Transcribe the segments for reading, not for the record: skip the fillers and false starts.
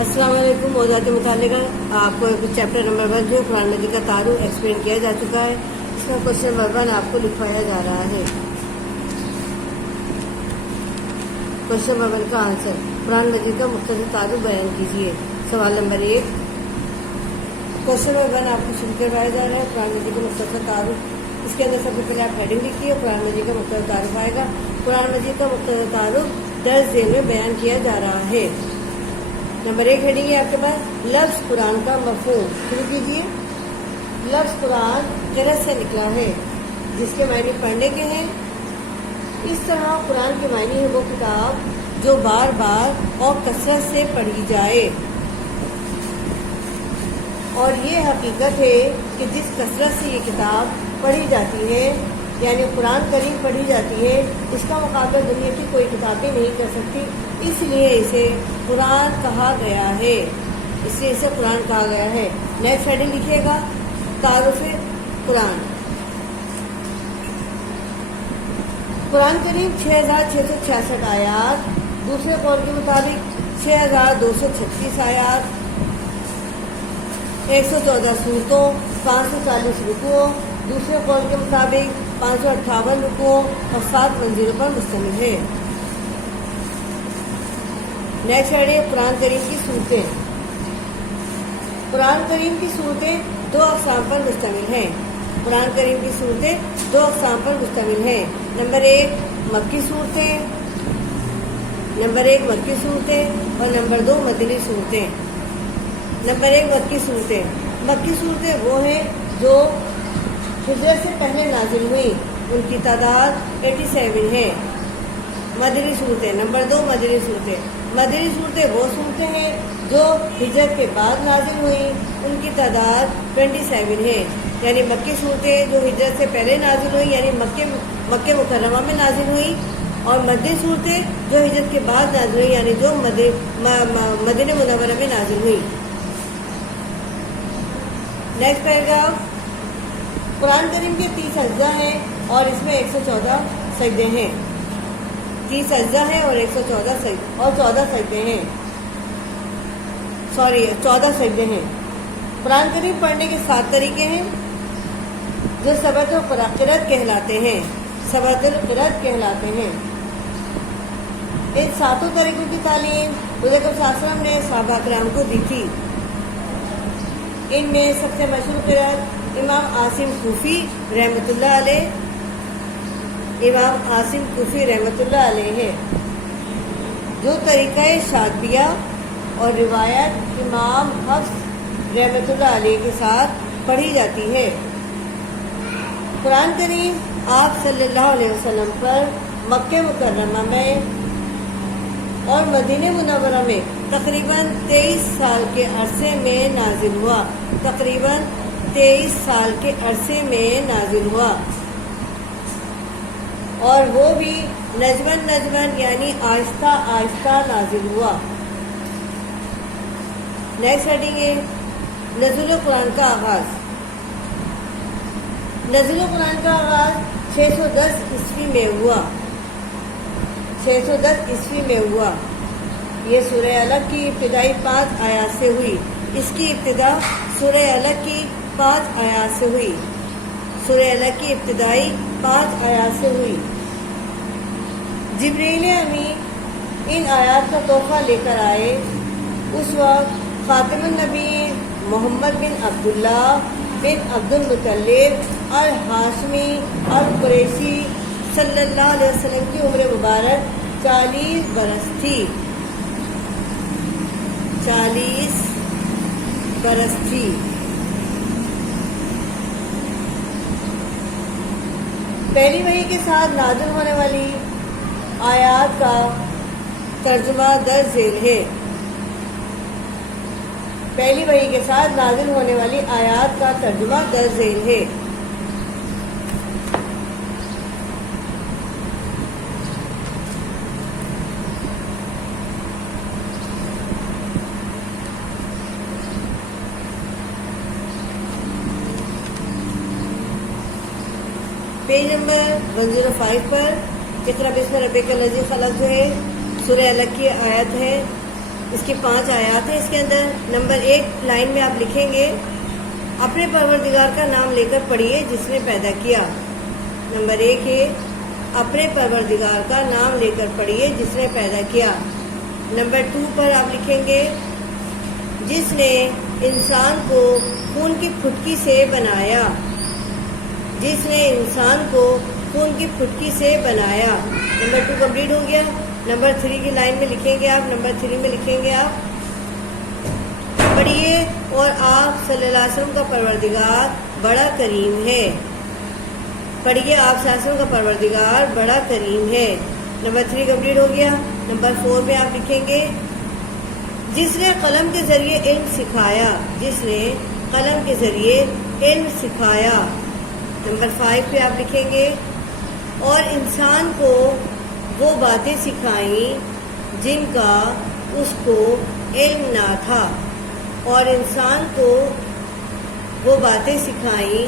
السلام علیکم۔ موضوعات متعلقہ آپ کو چیپٹر نمبر 1 جو قرآن مجید کا تعارف ایکسپلین کیا جا چکا ہے، اس کا کوشچن نمبر 1 آپ کو لکھوایا جا رہا ہے۔ کوشچن نمبر 1 کا آنسر، قرآن مجید کا مختصر تعارف بیان کیجیے۔ سوال نمبر 1، کوشچن نمبر 1 آپ کو شروع کروایا جا رہا ہے قرآن مجید کا مختصر تعارف۔ اس کے اندر سب سے پہلے آپ ہیڈنگ لکھیے، قرآن مجید کا مختصر تعارف آئے گا۔ قرآن مجید کا مختصر تعارف درج ذیل میں بیان کیا جا رہا ہے۔ نمبر 1 ہیڈنگ ہے آپ کے پاس لفظ قرآن کا مفہوم۔ شروع کیجیے۔ لفظ قرآن قرأت سے نکلا ہے جس کے معنی پڑھنے کے ہیں۔ اس طرح قرآن کے معنی ہے وہ کتاب جو بار بار اور کثرت سے پڑھی جائے، اور یہ حقیقت ہے کہ جس کثرت سے یہ کتاب پڑھی جاتی ہے، یعنی قرآن کریم پڑھی جاتی ہے، اس کا مقابلہ دنیا کی کوئی کتابیں نہیں کر سکتی، اس لیے اسے قرآن کہا گیا ہے۔ اس لیے اسے قرآن کہا گیا ہے۔ نیکسٹ ہیڈنگ لکھیے گا تعارف قرآن۔ قرآن کریم 6666 آیات، دوسرے قول کے مطابق 6236 آیات، 114 صورتوں، 540 رکوعوں، دوسرے قول کے مطابق 558 رکوعوں اور 7 منزلوں پر مشتمل ہے۔ نیکسٹ ہے قرآن کریم کی صورتیں۔ قرآن کریم کی صورتیں 2 اقسام پر مشتمل ہیں۔ قرآن کریم کی صورتیں 2 اقسام پر مشتمل ہیں۔ نمبر 1 مکی صورتیں، اور نمبر 2 مدنی صورتیں۔ نمبر 1 مکی صورتیں۔ مکی صورتیں وہ ہیں جو ہجرت سے پہلے نازل ہوئی، ان کی تعداد 87 ہے۔ مدنی صورتیں۔ نمبر 2 مدنی صورتیں۔ مدنی صورتیں وہ صورتیں ہیں جو ہجرت کے بعد نازل ہوئیں، ان کی تعداد 27 ہے۔ یعنی مکی صورتیں جو ہجرت سے پہلے نازل ہوئی، یعنی مکہ مکرمہ میں نازل ہوئی، اور مدنی صورتیں جو ہجرت کے بعد نازل ہوئی، یعنی جو مدینہ منورہ میں نازل ہوئی۔ نیکسٹ پیراگراف، قرآن کریم کے 30 اجزاء ہیں اور اس میں 114 سجدے ہیں۔ 30 اجزاء ہیں اور 14 سجدے ہیں۔ 14 سجدے ہیں۔ قرآن کریم پڑھنے کے 7 طریقے ہیں جو سبت القرأت کہلاتے ہیں۔ ان 7 طریقوں کی تعلیم حضور صلی اللہ علیہ وسلم نے صحابہ کرام کو دی تھی۔ ان میں سب سے مشہور قرأت امام عاصم کوفی رحمۃ اللہ علیہ ہے، جو طریقہ شاطبیہ اور روایت امام حفص رحمۃ اللہ علیہ کے ساتھ پڑھی جاتی ہے۔ قرآن کریم آپ صلی اللہ علیہ وسلم پر مکہ مکرمہ میں اور مدینہ منورہ میں تقریباً 23 سال کے عرصے میں نازل ہوا، اور وہ بھی نجمن یعنی آہستہ آہستہ نازل ہوا۔ نیکسٹ ہیڈنگ ہے نزول قرآن کا آغاز۔ نزول قرآن کا آغاز 610 عیسوی میں ہوا۔ یہ سورہ علق کی ابتدائی 5 آیات سے ہوئی۔ اس کی ابتدا سورہ علق کی 5 آیات سے ہوئی۔ جبریل امین ان آیات کا تحفہ لے کر آئے۔ اس وقت خاتم النبی محمد بن عبداللہ بن عبد المطلب الہاشمی القریشی صلی اللہ علیہ وسلم کی عمر مبارک 40 برس تھی۔ پہلی وحی کے ساتھ نازل ہونے والی آیات کا ترجمہ درج ذیل ہے۔ پہلی وحی کے ساتھ نازل ہونے والی آیات کا ترجمہ درج ذیل ہے۔ پیج نمبر 105 پر اقرأ بسم ربک الذی خلق جو ہے سورہ علق کی آیت ہے۔ اس کی 5 آیات ہیں. اس کے اندر نمبر 1 لائن میں آپ لکھیں گے اپنے پروردگار کا نام لے کر پڑھیے جس نے پیدا کیا. نمبر 1 ہے اپنے پروردگار کا نام لے کر پڑھیے جس نے پیدا کیا. نمبر 2 پر آپ لکھیں گے جس نے انسان کو خون کی پھٹکی سے بنایا. جس نے انسان کو خون کی پھٹکی سے بنایا. نمبر 2 کمپلیٹ ہو گیا. نمبر 3 کی لائن میں لکھیں گے آپ. نمبر 3 میں لکھیں گے آپ پڑھیے اور آپ صلی اللہ علیہ وسلم کا پروردگار بڑا کریم ہے. پڑھیے آپ صلی اللہ علیہ وسلم کا پروردگار بڑا کریم ہے. نمبر 3 کمپلیٹ ہو گیا. نمبر 4 میں آپ لکھیں گے جس نے قلم کے ذریعے علم سکھایا. جس نے قلم کے ذریعے علم سکھایا. نمبر 5 پہ آپ لکھیں گے اور انسان کو وہ باتیں سکھائیں جن کا اس کو علم نہ تھا. اور انسان کو وہ باتیں سکھائیں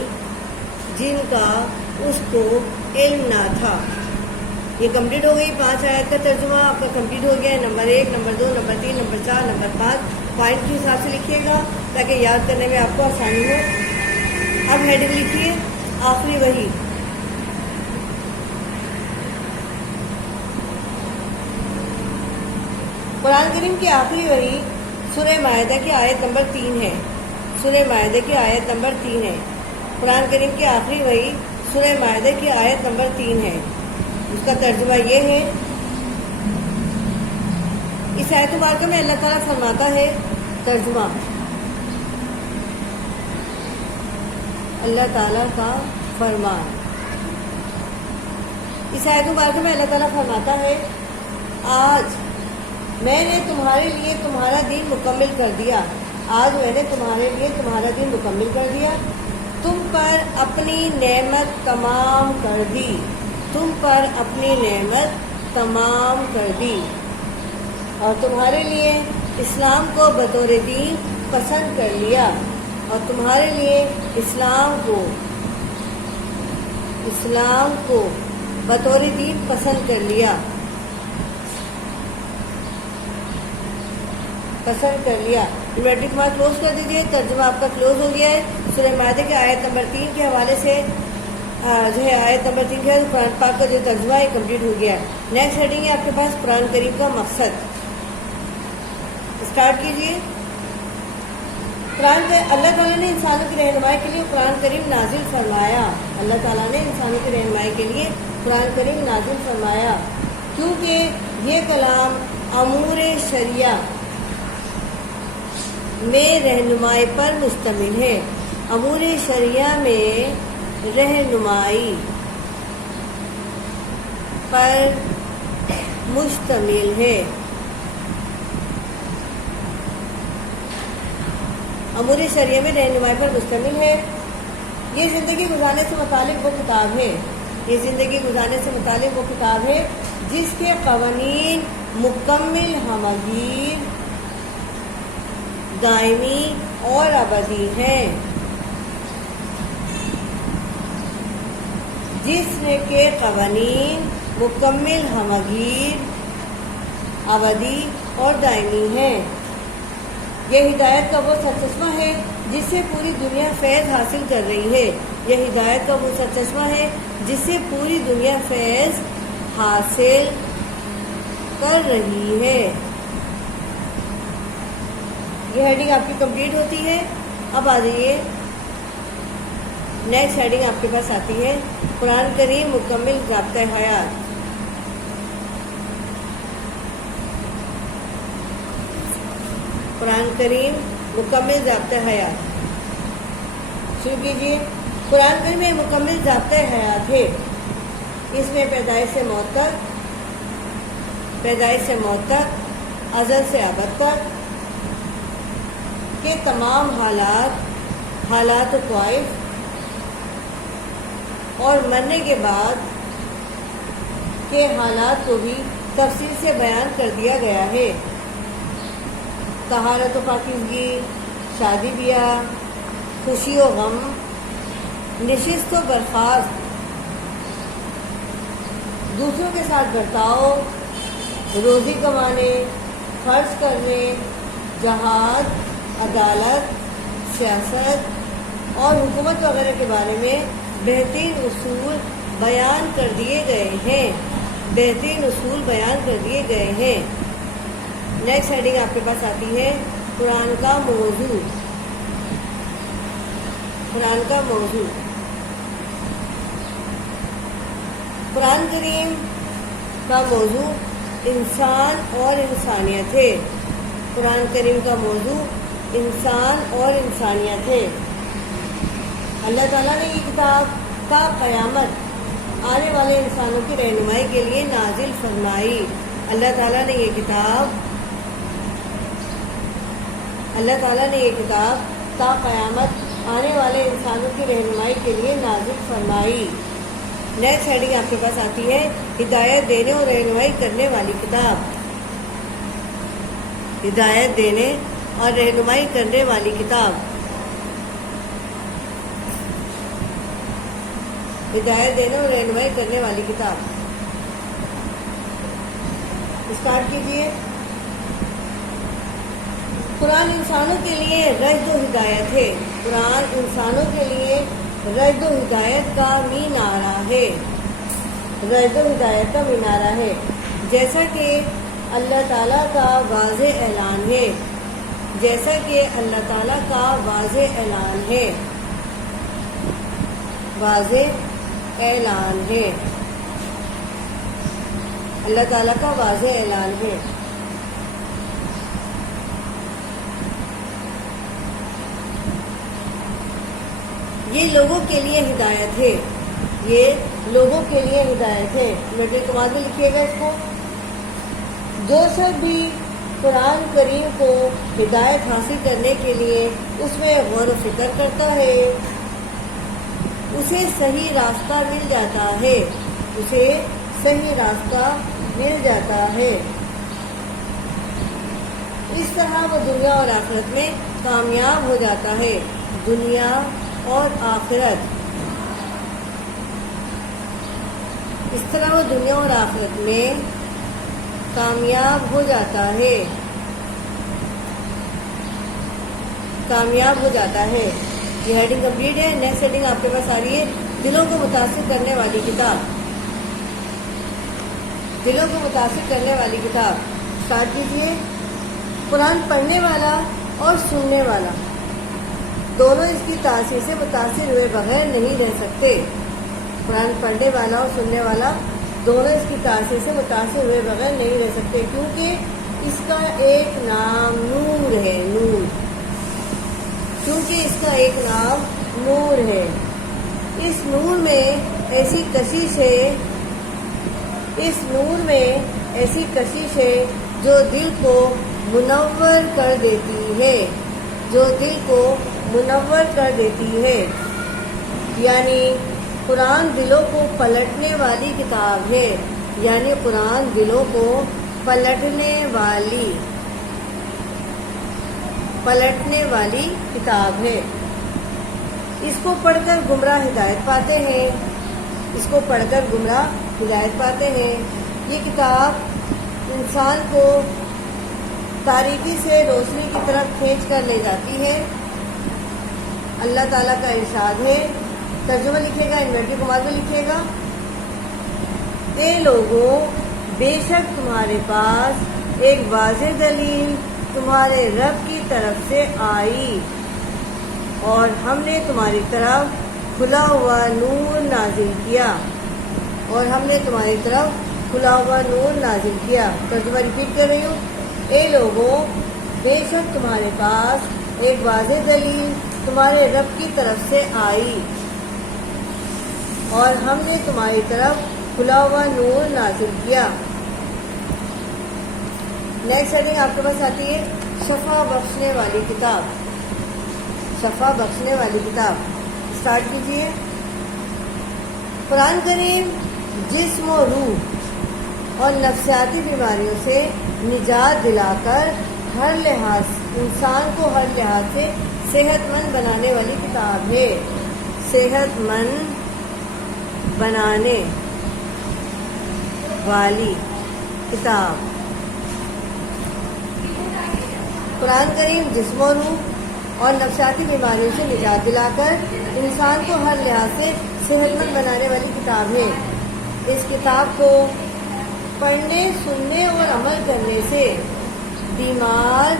جن کا اس کو علم نہ تھا. یہ کمپلیٹ ہو گئی. 5 آیت کا ترجمہ آپ کا کمپلیٹ ہو گیا ہے. Number 1 number 2 number 3 number 4 number 5 point کے حساب سے لکھیے گا تاکہ یاد کرنے میں آپ کو آسانی ہو. اب ہیڈنگ لکھیے آخری وحی. قرآن کریم کی آخری وحی سورہ مائدہ کی آیت نمبر 3 ہے. سورہ مائدہ کی آیت نمبر 3 ہے. قرآن کریم کی آخری وحی سورہ مائدہ کی آیت نمبر 3 ہے. اس کا ترجمہ یہ ہے اس آیت مبارکہ میں اللہ تعالیٰ فرماتا ہے. ترجمہ اللہ تعالیٰ کا فرمان. اس آیت مبارکہ میں اللہ تعالیٰ فرماتا ہے آج میں نے تمہارے لیے تمہارا دین مکمل کر دیا. آج میں نے تمہارے لیے تمہارا دین مکمل کر دیا. تم پر اپنی نعمت تمام کر دی. تم پر اپنی نعمت تمام کر دی اور تمہارے لیے اسلام کو بطور دین پسند کر لیا. اور تمہارے لیے اسلام کو بطور دین پسند کر لیا. انورٹڈ مارک کلوز کر دیجیے. ترجمہ آپ کا کلوز ہو گیا ہے. سورہ مائدہ کے آیت نمبر 3 کے حوالے سے جو ہے آیت نمبر 3 کے قرآن پاک کا جو ترجمہ ہے کمپلیٹ ہو گیا ہے. نیکسٹ ہیڈنگ ہے آپ کے پاس قرآن کریم کا مقصد. اسٹارٹ کیجیے. اللہ تعالیٰ نے انسانوں کی رہنمائی کے لیے قرآن کریم نازل فرمایا. اللہ تعالیٰ نے انسانوں کی رہنمائی کے لیے قرآن کریم نازل فرمایا کیونکہ یہ کلام امور شریعہ میں رہنمائی پر مشتمل ہے. امور شریعہ میں رہنمائی پر مشتمل ہے. امور شریعہ میں رہنمائی پر مشتمل ہے. یہ زندگی گزارنے سے متعلق وہ کتاب ہے. یہ زندگی گزارنے سے متعلق وہ کتاب ہے جس کے قوانین مکمل ہمگیر دائمی اور ابدی ہیں. جس کے قوانین مکمل ہمگیر ابدی اور دائمی ہیں. یہ ہدایت کا وہ سرچشمہ ہے جس سے پوری دنیا فیض حاصل کر رہی ہے. یہ ہدایت کا وہ سرچشمہ ہے جس سے پوری دنیا فیض حاصل کر رہی ہے. یہ ہیڈنگ آپ کی کمپلیٹ ہوتی ہے. اب آ جائیے نیکسٹ ہیڈنگ آپ کے پاس آتی ہے قرآن کریم مکمل ضابطۂ حیات. قرآن کریم مکمل ضابطۂ حیات. شروع کیجیے. قرآن کریم میں مکمل ضابطۂ حیات ہے. اس میں پیدائش سے موت تک ازل سے ابد تک کے تمام حالات و طوائف اور مرنے کے بعد کے حالات کو بھی تفصیل سے بیان کر دیا گیا ہے. طہارت و پاکیزگی، شادی بیاہ، خوشی و غم، نشست و برخاست، دوسروں کے ساتھ برتاؤ، روزی کمانے، خرچ کرنے، جہاد، عدالت، سیاست اور حکومت وغیرہ کے بارے میں بہترین اصول بیان کر دیے گئے ہیں۔ بہترین اصول بیان کر دیے گئے ہیں۔ نیکسٹ ہیڈنگ آپ کے پاس آتی ہے قرآن کا موضوع۔ قرآن کا موضوع، قرآن کریم کا موضوع انسان اور انسانیت ہے۔ قرآن کریم کا موضوع انسان اور انسانیت ہے۔ اللہ تعالیٰ نے یہ کتاب تا قیامت آنے والے انسانوں کی رہنمائی کے لیے نازل فرمائی۔ اللہ تعالیٰ نے یہ کتاب تا قیامت آنے والے انسانوں کی رہنمائی کے لیے نازل فرمائی۔ نیکسٹ ہیڈنگ آپ کے پاس آتی ہے ہدایت دینے اور رہنمائی کرنے والی کتاب۔ ہدایت دینے اور رہنمائی کرنے والی کتاب۔ ہدایت دینے اور رہنمائی کرنے والی کتاب۔ اسٹارٹ کیجیے۔ قرآن انسانوں کے لیے رشد و ہدایت ہے۔ قرآن انسانوں کے لیے رشد و ہدایت کا مینارہ ہے۔ رشد و ہدایت کا مینارہ ہے، جیسا کہ اللہ تعالیٰ کا واضح اعلان ہے۔ جیسا کہ اللہ تعالیٰ کا واضح اعلان ہے۔ واضح اعلان ہے۔ اللہ تعالیٰ کا واضح اعلان ہے۔ یہ لوگوں کے لیے ہدایت ہے۔ یہ لوگوں کے لیے ہدایت ہے۔ میٹر کمال میں لکھیے گا اس کو۔ جو شخص بھی قرآن کریم کو ہدایت حاصل کرنے کے لیے اس میں غور و فکر کرتا ہے، اسے صحیح راستہ مل جاتا ہے۔ اسے صحیح راستہ مل جاتا ہے۔ اس طرح وہ دنیا اور آخرت میں کامیاب ہو جاتا ہے۔ دنیا اور آخرت، اس طرح وہ دنیا اور آخرت میں کامیاب ہو جاتا ہے۔ کامیاب ہو جاتا ہے۔ یہ ہیڈنگ کمپلیٹ ہے۔ نیکسٹ ہیڈنگ آپ کے پاس آ رہی ہے دلوں کو متاثر کرنے والی کتاب۔ دلوں کو متاثر کرنے والی کتاب۔ اسٹارٹ کیجیے۔ قرآن پڑھنے والا اور سننے والا دونوں اس کی تاثیر سے متاثر ہوئے بغیر نہیں رہ سکتے۔ قرآن پڑھنے والا اور سننے والا دونوں اس کی تاثیر سے متاثر ہوئے بغیر نہیں رہ سکتے، کیونکہ اس کا ایک نام نور ہے۔ نور، کیونکہ اس کا ایک نام نور ہے۔ اس نور میں ایسی کشش ہے، اس نور میں ایسی کشش ہے جو دل کو منور کر دیتی ہے۔ جو دل کو منور کر دیتی ہے۔ یعنی قرآن دلوں کو پلٹنے والی کتاب ہے۔ یعنی قرآن دلوں کو پلٹنے والی کتاب ہے۔ اس کو پڑھ کر گمراہ ہدایت پاتے ہیں۔ اس کو پڑھ کر گمراہ ہدایت پاتے ہیں۔ یہ کتاب انسان کو تاریکی سے روشنی کی طرف کھینچ کر لے جاتی ہے۔ اللہ تعالیٰ کا ارشاد ہے، ترجمہ لکھے گا، انورٹی کمال میں لکھے گا۔ اے لوگوں، بے شک تمہارے پاس ایک واضح دلیل تمہارے رب کی طرف سے آئی، اور ہم نے تمہاری طرف کھلا ہوا نور نازل کیا۔ اور ہم نے تمہاری طرف کھلا ہوا نور نازل کیا۔ ترجمہ ریپیٹ کر رہی ہوں۔ اے لوگوں، بے شک تمہارے پاس ایک واضح دلیل تمہارے رب کی طرف سے آئی، اور ہم نے تمہاری طرف کھلا ہوا نور نازل کیا۔ نیکسٹ ہیڈنگ آپ کے پاس آتی ہے شفا بخشنے والی کتاب۔ شفا بخشنے والی کتاب۔ اسٹارٹ کیجیے۔ قرآن کریم جسم و روح اور نفسیاتی بیماریوں سے نجات دلا کر ہر لحاظ انسان کو ہر لحاظ سے صحت مند بنانے والی کتاب ہے۔ صحت مند بنانے والی کتاب۔ قرآن کریم جسم و روح اور نفسیاتی بیماریوں سے نجات دلا کر انسان کو ہر لحاظ سے صحت مند بنانے والی کتاب ہے۔ اس کتاب کو پڑھنے، سننے اور عمل کرنے سے بیمار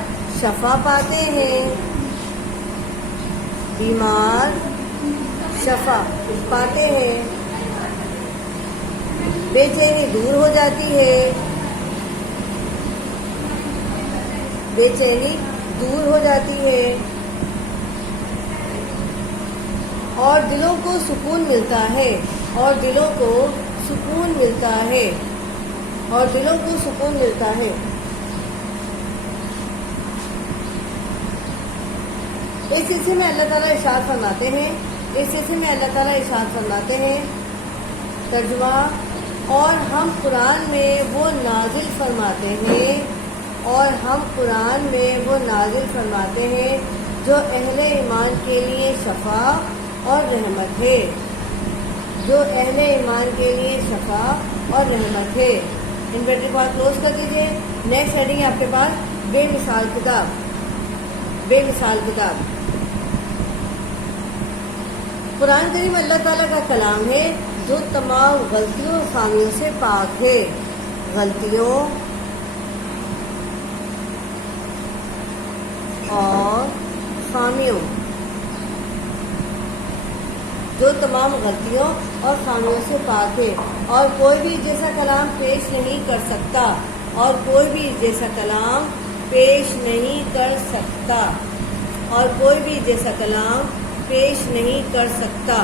شفا پاتے ہیں، بیمار شفا پاتے ہیں، بے چینی دور ہو جاتی ہے، بے چینی دور ہو جاتی ہے اور دلوں کو سکون ملتا ہے، اور دلوں کو سکون ملتا ہے، اور دلوں کو سکون ملتا ہے۔ اس سلسلے میں اللہ تعالیٰ ارشاد فرماتے ہیں، اس سلسلے میں اللہ تعالیٰ ارشاد فرماتے ہیں، ترجمہ: اور ہم قرآن میں وہ نازل فرماتے ہیں، اور ہم قرآن میں وہ نازل فرماتے ہیں جو اہل ایمان کے لیے شفا اور رحمت ہے، جو اہل ایمان کے لیے شفا اور رحمت ہے۔ انورٹر کو کلوز کر دیجیے۔ نیکسٹ ہیڈنگ ہے آپ کے پاس بے مثال کتاب، بے مثال کتاب۔ قرآن کریم اللہ تعالیٰ کا کلام ہے جو تمام غلطیوں اور خامیوں سے پاک ہے، غلطیوں اور خامیوں، جو تمام غلطیوں اور خامیوں سے پاک ہے، اور کوئی بھی جیسا کلام پیش نہیں کر سکتا، اور کوئی بھی جیسا کلام پیش نہیں کر سکتا، اور کوئی بھی جیسا کلام پیش نہیں کر سکتا۔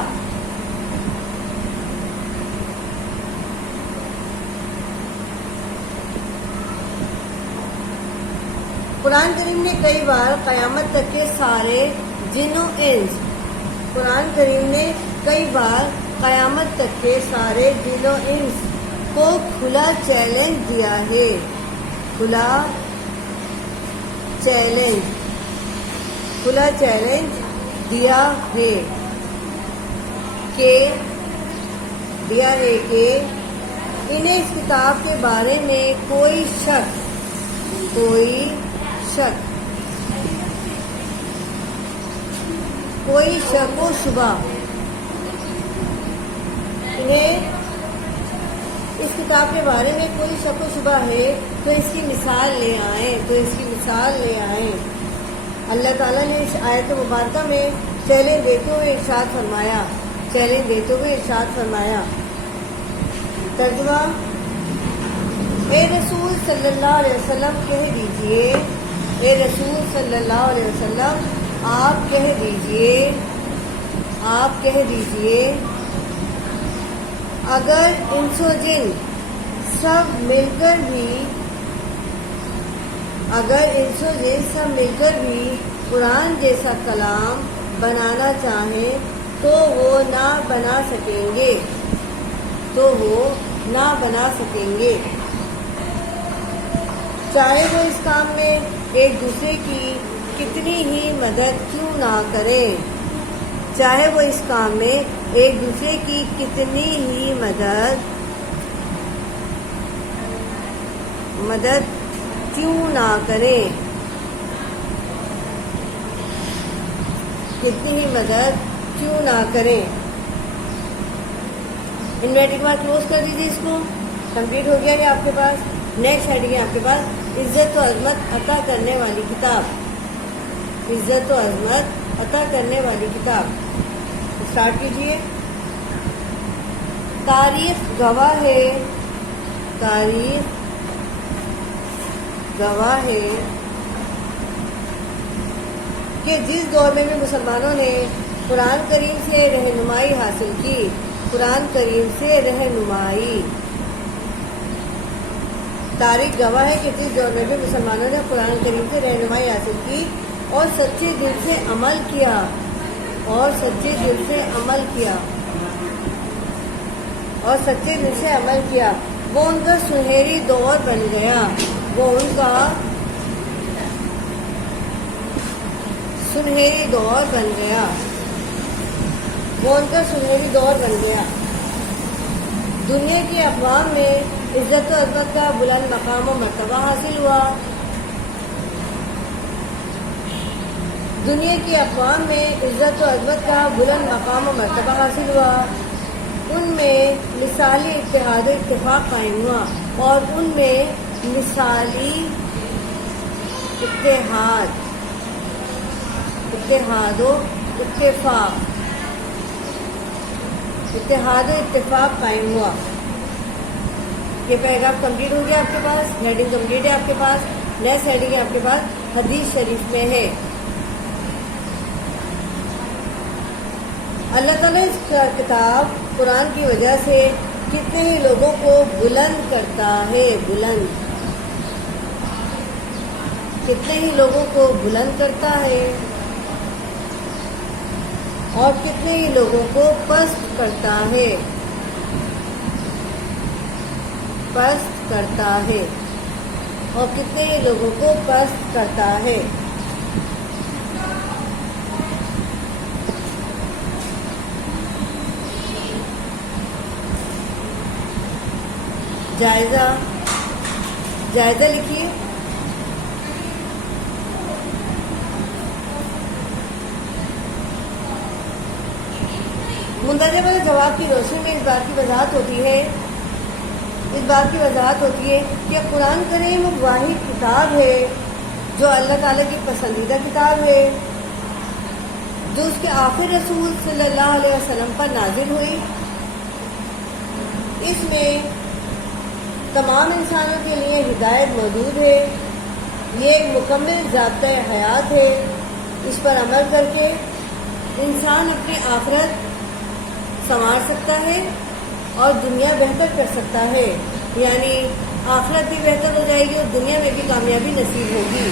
قرآن کریم نے کئی بار قیامت تک کے سارے جن و انس، قرآن کریم نے کئی بار قیامت تک کے سارے جن و انس کو کھلا چیلنج دیا ہے، کھلا چیلنج، کھلا چیلنج دیا ہے کہ انہیں اس کتاب کے بارے میں کوئی شک و شبہ، انہیں اس کتاب کے بارے میں کوئی شک و شبہ ہے تو اس کی مثال لے آئیں، اللہ تعالیٰ نے اس آیت مبارکہ میں چیلنج دیتے ہوئے ارشاد فرمایا، ترجمہ: اے رسول صلی اللہ علیہ وسلم کہہ دیجئے، اے رسول صلی اللہ علیہ وسلم آپ کہہ دیجئے، اگر انس و جن سب مل کر بھی قرآن جیسا کلام بنانا چاہیں تو وہ نہ بنا سکیں گے، چاہے وہ اس کام میں ایک دوسرے کی کتنی ہی مدد کیوں نہ کریں، چاہے وہ اس کام میں ایک دوسرے کی کتنی ہی مدد کیوں نہ کریں، کتنی ہی مدد کیوں نہ کریں۔ انورٹر بار کلوز کر دیجیے، اس کو کمپلیٹ ہو گیا ہے آپ کے پاس۔ نیکسٹ ہیڈنگ ہے آپ کے پاس عزت و عظمت عطا کرنے والی کتاب، عزت و عظمت عطا کرنے والی کتاب۔ اسٹارٹ کیجیے۔ تاریخ گواہ ہے کہ جس دور میں بھی مسلمانوں نے قرآن کریم سے رہنمائی حاصل کی، تاریخ گواہ ہے کہ جس دور میں بھی مسلمانوں نے قرآن کریم سے رہنمائی حاصل کی اور سچے دل سے عمل کیا، وہ ان کا سنہری دور بن گیا، وہ ان کا سنہری دور بن گیا۔ دنیا کی اقوام میں عزت و عظمت کا بلند مقام و مرتبہ حاصل ہوا، دنیا کی اقوام میں عزت و عظمت کا بلند مقام و مرتبہ حاصل ہوا، ان میں مثالی اتحاد و اتفاق قائم ہوا، اور ان میں مثالی اتحاد و اتفاق قائم ہوا۔ یہ پیراگراف کمپلیٹ ہو گیا آپ کے پاس، ہیڈنگ کمپلیٹ ہے آپ کے پاس، نیکسٹ ہیڈنگ آپ کے پاس حدیث شریف میں ہے۔ اللہ تعالیٰ اس کتاب قرآن کی وجہ سے کتنے ہی لوگوں کو بلند کرتا ہے، کتنے ہی لوگوں کو بلند کرتا ہے اور کتنے ہی لوگوں کو پست کرتا ہے، اور کتنے ہی لوگوں کو پست کرتا ہے۔ جائزہ لکھیے۔ مندرجہ والے جواب کی روشنی میں اس بات کی وضاحت ہوتی ہے کہ قرآن کریم ایک واحد کتاب ہے جو اللہ تعالیٰ کی پسندیدہ کتاب ہے، جو اس کے آخر رسول صلی اللہ علیہ وسلم پر نازل ہوئی۔ اس میں تمام انسانوں کے لیے ہدایت موجود ہے، یہ ایک مکمل ضابطۂ حیات ہے۔ اس پر عمل کر کے انسان اپنی آخرت سنوار سکتا ہے اور دنیا بہتر کر سکتا ہے، یعنی آخرت بھی بہتر ہو جائے گی اور دنیا میں بھی کامیابی نصیب ہوگی۔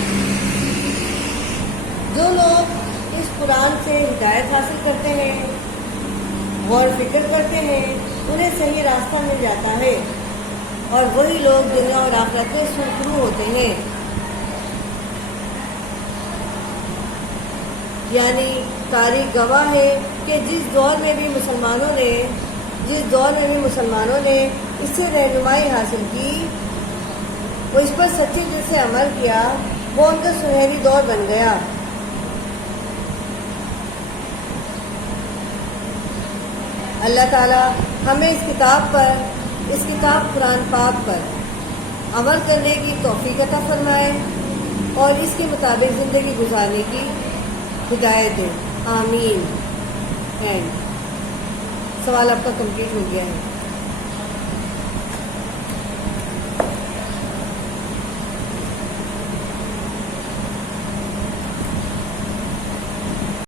جو لوگ اس قرآن سے ہدایت حاصل کرتے ہیں، غور فکر کرتے ہیں، انہیں صحیح راستہ مل جاتا ہے، اور وہی لوگ دنیا اور آخرت میں سرخرو ہوتے ہیں۔ یعنی تاریخ گواہ ہے کہ جس دور میں بھی مسلمانوں نے اس سے رہنمائی حاصل کی، وہ اس پر سچے دل سے عمل کیا، وہ ان کا سنہری دور بن گیا۔ اللہ تعالیٰ ہمیں اس کتاب قرآن پاک پر عمل کرنے کی توفیق عطا فرمائے اور اس کے مطابق زندگی گزارنے کی ہدایت دے، آمین۔ اینڈ سوال آپ کا کمپلیٹ ہو گیا ہے۔